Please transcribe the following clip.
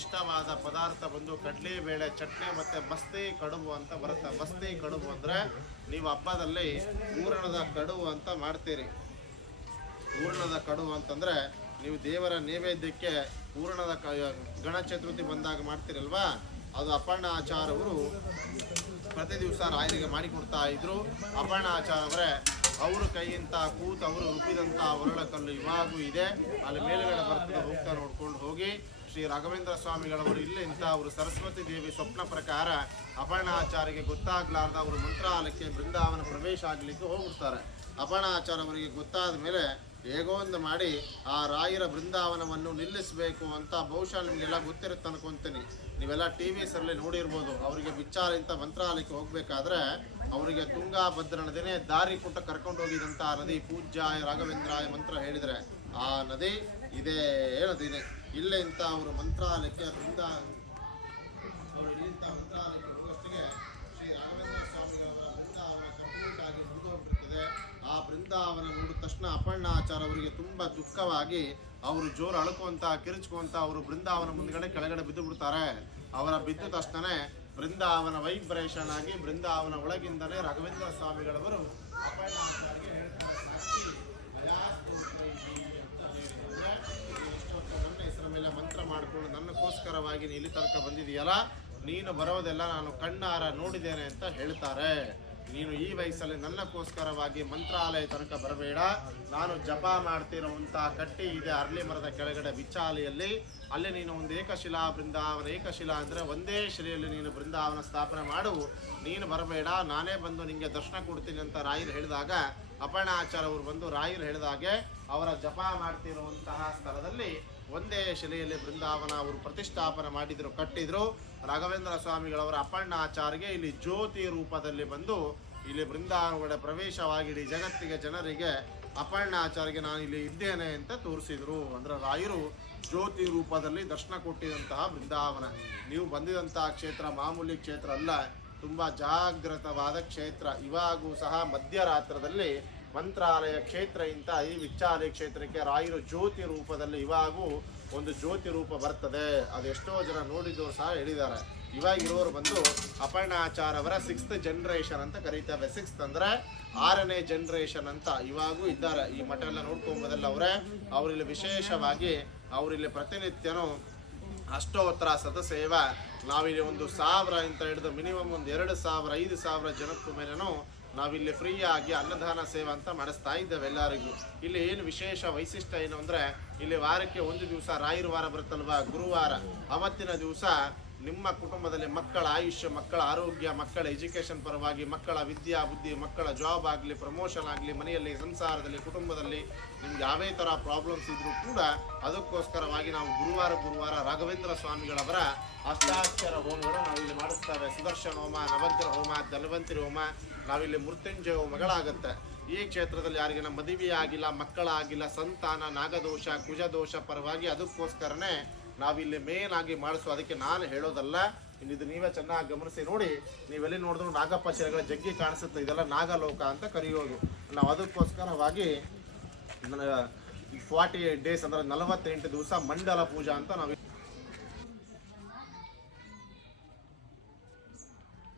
ಇಷ್ಟವಾದ ಪದಾರ್ಥ ಬಂದು ಕಡಲೆಬೇಳೆ ಚಟ್ನಿ ಮತ್ತು ಬಸ್ತಿ ಕಡುಬು ಅಂತ ಬರುತ್ತೆ. ಬಸ್ತಿ ಕಡುಬು ಅಂದರೆ ನೀವು ಹಬ್ಬದಲ್ಲಿ ಹೂರಣದ ಕಡುಬು ಅಂತ ಮಾಡ್ತೀರಿ. ಹೂರಣದ ಕಡುಬು ಅಂತಂದರೆ ನೀವು ದೇವರ ನೈವೇದ್ಯಕ್ಕೆ ಹೂರಣದ ಗಣೇಶ ಚತುರ್ಥಿ ಬಂದಾಗ ಮಾಡ್ತೀರಲ್ವಾ, ಅದು ಅಪರ್ಣ ಆಚಾರವರು ಪ್ರತಿ ದಿವಸ ರಾಯರಿಗೆ ಮಾಡಿಕೊಡ್ತಾ ಇದ್ರು. ಅಪರ್ಣ ಆಚಾರವರೇ ಅವರು ಕೈಯಿಂದ ಕೂತು ಅವರು ರುಬ್ಬಿದಂಥ ಒರಳ ಕಲ್ಲು ಇವಾಗೂ ಇದೆ. ಅಲ್ಲಿ ಮೇಲುಗಡೆ ಬರ್ತದೆ, ಹೋಗ್ತಾ ನೋಡ್ಕೊಂಡು ಹೋಗಿ ಶ್ರೀ ರಾಘವೇಂದ್ರ ಸ್ವಾಮಿಗಳವರು ಇಲ್ಲಿಂದ ಅವರು ಸರಸ್ವತಿ ದೇವಿ ಸ್ವಪ್ನ ಪ್ರಕಾರ ಅಪರ್ಣಾಚಾರ್ಯಗೆ ಗೊತ್ತಾಗ್ಲಾರ್ದ ಅವರು ಮಂತ್ರಾಲಯಕ್ಕೆ ಬೃಂದಾವನ ಪ್ರವೇಶ ಆಗಲಿಕ್ಕೆ ಹೋಗ್ಬಿಡ್ತಾರೆ. ಅಪರ್ಣಾಚಾರ್ಯವರಿಗೆ ಗೊತ್ತಾದ ಮೇಲೆ ಹೇಗೋ ಒಂದು ಮಾಡಿ ಆ ರಾಯರ ಬೃಂದಾವನವನ್ನು ನಿಲ್ಲಿಸಬೇಕು ಅಂತ ಬಹುಶಃ ನಿಮಗೆಲ್ಲ ಗೊತ್ತಿರುತ್ತೆ ಅನ್ಕೊಂತೀನಿ. ನೀವೆಲ್ಲ ಟಿ ವಿಸಲ್ಲಿ ನೋಡಿರ್ಬೋದು. ಅವರಿಗೆ ಬಿಚ್ಚಾಲಿಂತ ಮಂತ್ರಾಲಯಕ್ಕೆ ಹೋಗಬೇಕಾದ್ರೆ ಅವರಿಗೆ ತುಂಗಾಭದ್ರಾ ನದಿನೇ ದಾರಿ ಕೊಟ್ಟು ಕರ್ಕೊಂಡು ಹೋಗಿದಂಥ ನದಿ ಪೂಜ್ಯಾಯ ರಾಘವೇಂದ್ರಾಯ ಮಂತ್ರ ಹೇಳಿದರೆ ಆ ನದಿ ಇದೇ ನದಿನೇ. ಇಲ್ಲಿಂದ ಅವರು ಮಂತ್ರಾಲಯಕ್ಕೆ ಅವರು ಇಲ್ಲಿಂದ ಮಂತ್ರಾಲಯಕ್ಕೆ ಹೋಗೋಷ್ಟಿಗೆ ಶ್ರೀ ರಾಘವೇಂದ್ರ ಸ್ವಾಮಿಗಳವರ ಬೃಂದಾವನ ಕಂಪ್ಲೀಟ್ ಆಗಿ ಮುಗಿದೋಗ್ಬಿಡ್ತದೆ. ಆ ಬೃಂದಾವನ ನೋಡಿದ ತಕ್ಷಣ ಅಪರ್ಣಾಚಾರ್ಯ ಅವರಿಗೆ ತುಂಬ ದುಃಖವಾಗಿ ಅವರು ಜೋರು ಅಳುಕೊಂತ ಕಿರುಚ್ಕೊಂತ ಅವರು ಬೃಂದಾವನ ಮುಂದ್ಗಡೆ ಕೆಳಗಡೆ ಬಿದ್ದು ಬಿಡ್ತಾರೆ. ಅವರ ಬಿದ್ದ ತಕ್ಷಣ ಬೃಂದಾವನ ವೈಬ್ರೇಷನ್ ಆಗಿ ಬೃಂದಾವನ ಒಳಗಿಂದಲೇ ರಾಘವೇಂದ್ರ ಸ್ವಾಮಿಗಳವರು ಅಪರ್ಣಾಚಾರ್ಯಗೆ ನನ್ನ ಹೆಸರ ಮೇಲೆ ಮಂತ್ರ ಮಾಡಿಕೊಂಡು ನನ್ನಕ್ಕೋಸ್ಕರವಾಗಿ ಇಲ್ಲಿ ತನಕ ಬಂದಿದೆಯಲ್ಲ, ನೀನು ಬರೋದೆಲ್ಲ ನಾನು ಕಣ್ಣಾರ ನೋಡಿದ್ದೇನೆ ಅಂತ ಹೇಳ್ತಾರೆ. ನೀನು ಈ ವಯಸ್ಸಲ್ಲಿ ನನ್ನಕ್ಕೋಸ್ಕರವಾಗಿ ಮಂತ್ರಾಲಯ ತನಕ ಬರಬೇಡ. ನಾನು ಜಪ ಮಾಡ್ತಿರುವಂಥ ಕಟ್ಟಿ ಇದೆ ಅರ್ಲಿ ಮರದ ಕೆಳಗಡೆ ಬಿಚ್ಚಾಲಿಯಲ್ಲಿ, ಅಲ್ಲಿ ನೀನು ಒಂದು ಏಕಶಿಲಾ ಬೃಂದಾವನ, ಏಕಶಿಲಾ ಅಂದರೆ ಒಂದೇ ಶಿಲೆಯಲ್ಲಿ ನೀನು ಬೃಂದಾವನ ಸ್ಥಾಪನೆ ಮಾಡು, ನೀನು ಬರಬೇಡ, ನಾನೇ ಬಂದು ನಿಮಗೆ ದರ್ಶನ ಕೊಡ್ತೀನಿ ಅಂತ ರಾಯರು ಹೇಳಿದಾಗ ಅಪರ್ಣಾಚಾರ್ಯ ಅವರು ಬಂದು ರಾಯರು ಹೇಳಿದಾಗೆ ಅವರ ಜಪ ಮಾಡ್ತಿರುವಂತಹ ಸ್ಥಳದಲ್ಲಿ ಒಂದೇ ಶಿಲೆಯಲ್ಲಿ ಬೃಂದಾವನ ಅವರು ಪ್ರತಿಷ್ಠಾಪನೆ ಮಾಡಿದ್ರು, ಕಟ್ಟಿದ್ರು. ರಾಘವೇಂದ್ರ ಸ್ವಾಮಿಗಳವರ ಅಪರ್ಣಾಚಾರ್ಯಗೆ ಇಲ್ಲಿ ಜ್ಯೋತಿ ರೂಪದಲ್ಲಿ ಬಂದು ಇಲ್ಲಿ ಬೃಂದಾವನ ಪ್ರವೇಶವಾಗಿ ಇಡೀ ಜಗತ್ತಿಗೆ ಜನರಿಗೆ ಅಪರ್ಣಾಚಾರ್ಯಗೆ ನಾನು ಇಲ್ಲಿ ಇದ್ದೇನೆ ಅಂತ ತೋರಿಸಿದ್ರು. ಅಂದ್ರೆ ರಾಯರು ಜ್ಯೋತಿ ರೂಪದಲ್ಲಿ ದರ್ಶನ ಕೊಟ್ಟಿದಂತಹ ಬೃಂದಾವನ. ನೀವು ಬಂದಿದಂತಹ ಕ್ಷೇತ್ರ ಮಾಮೂಲಿ ಕ್ಷೇತ್ರ ಅಲ್ಲ, ತುಂಬ ಜಾಗೃತವಾದ ಕ್ಷೇತ್ರ. ಇವಾಗೂ ಸಹ ಮಧ್ಯರಾತ್ರದಲ್ಲಿ ಮಂತ್ರಾಲಯ ಕ್ಷೇತ್ರ ಇಂಥ ಈ ವಿಚ್ಚಾಲಯ ಕ್ಷೇತ್ರಕ್ಕೆ ರಾಯರು ಜ್ಯೋತಿ ರೂಪದಲ್ಲಿ ಇವಾಗೂ ಒಂದು ಜ್ಯೋತಿ ರೂಪ ಬರ್ತದೆ. ಅದೆಷ್ಟೋ ಜನ ನೋಡಿದವರು ಸಹ ಹೇಳಿದ್ದಾರೆ. ಇವಾಗಿರೋರು ಬಂದು ಅಪರ್ಣಾಚಾರ್ಯ ಅವರ 6th ಜನರೇಷನ್ ಅಂತ ಕರೀತಾರೆ. 6th ಅಂದರೆ 6ನೇ ಜನರೇಷನ್ ಅಂತ ಇವಾಗೂ ಇದ್ದಾರೆ. ಈ ಮಠ ಎಲ್ಲ ನೋಡ್ಕೊಂಬೋದಲ್ಲ ಅವರಿಲ್ಲಿ ವಿಶೇಷವಾಗಿ ಅವರಿಲ್ಲಿ ಪ್ರತಿನಿತ್ಯನೂ ಅಷ್ಟೋತ್ತರ ಸತಸೇವ. ನಾವಿಲ್ಲಿ 1,000 ಅಂತ ಹಿಡಿದು ಮಿನಿಮಮ್ ಒಂದು 2,000 5,000 ಜನಕ್ಕೂ ಮೇಲೇನೂ ನಾವಿಲ್ಲಿ ಫ್ರೀಯಾಗಿ ಅನ್ನದಾನ ಸೇವೆ ಅಂತ ಮಾಡಿಸ್ತಾ ಇದ್ದೇವೆ ಎಲ್ಲರಿಗೂ. ಇಲ್ಲಿ ಏನು ವಿಶೇಷ ವೈಶಿಷ್ಟ್ಯ ಏನು ಅಂದರೆ ಇಲ್ಲಿ ವಾರಕ್ಕೆ ಒಂದು ದಿವಸ ರಾಯರ ವಾರ ಬರುತ್ತಲ್ವ, ಗುರುವಾರ. ಅವತ್ತಿನ ದಿವಸ ನಿಮ್ಮ ಕುಟುಂಬದಲ್ಲಿ ಮಕ್ಕಳ ಆಯುಷ್ಯ, ಮಕ್ಕಳ ಆರೋಗ್ಯ, ಮಕ್ಕಳ ಎಜುಕೇಷನ್ ಪರವಾಗಿ, ಮಕ್ಕಳ ವಿದ್ಯಾ ಬುದ್ಧಿ, ಮಕ್ಕಳ ಜಾಬ್ ಆಗಲಿ, ಪ್ರಮೋಷನ್ ಆಗಲಿ, ಮನೆಯಲ್ಲಿ ಸಂಸಾರದಲ್ಲಿ ಕುಟುಂಬದಲ್ಲಿ ನಿಮ್ಗೆ ಯಾವೇ ಥರ ಪ್ರಾಬ್ಲಮ್ಸ್ ಇದ್ರೂ ಕೂಡ ಅದಕ್ಕೋಸ್ಕರವಾಗಿ ನಾವು ಗುರುವಾರ ರಾಘವೇಂದ್ರ ಸ್ವಾಮಿಗಳವರ ಅಷ್ಟಾಕ್ಷರ ಹೋಮಗಳು ನಾವಿಲ್ಲಿ ಮಾಡಿಸ್ತೇವೆ. ಸುದರ್ಶನ ಹೋಮ, ನವಗ್ರ ಹೋಮ, ಧನ್ವಂತರಿ ಹೋಮ, ನಾವಿಲ್ಲಿ ಮೃತ್ಯುಂಜಯ ಹೋಮಗಳಾಗುತ್ತೆ. ಈ ಕ್ಷೇತ್ರದಲ್ಲಿ ಯಾರಿಗಿನ ಮದುವೆ ಆಗಿಲ್ಲ, ಮಕ್ಕಳಾಗಿಲ್ಲ, ಸಂತಾನ, ನಾಗದೋಷ, ಕುಜದೋಷ ಪರವಾಗಿ ಅದಕ್ಕೋಸ್ಕರನೇ ನಾವಿಲ್ಲಿ ಮೇನ್ ಆಗಿ ಮಾಡಿಸೋ. ಅದಕ್ಕೆ ನಾನು ಹೇಳೋದಲ್ಲ, ಇದು ನೀವೇ ಚೆನ್ನಾಗಿ ಗಮನಿಸಿ ನೋಡಿ. ನೀವೆಲ್ಲಿ ನೋಡಿದ್ರು ನಾಗಪ್ಪ ಶಿಲೆಗಳ ಜಗ್ಗಿ ಕಾಣಿಸುತ್ತೆ, ಇದೆಲ್ಲ ನಾಗಲೋಕ ಅಂತ ಕರೆಯೋದು. ನಾವು ಅದಕ್ಕೋಸ್ಕರವಾಗಿ 48 ಡೇಸ್ ಅಂದರೆ 48 ದಿವಸ ಮಂಡಲ ಪೂಜಾ ಅಂತ ನಾವು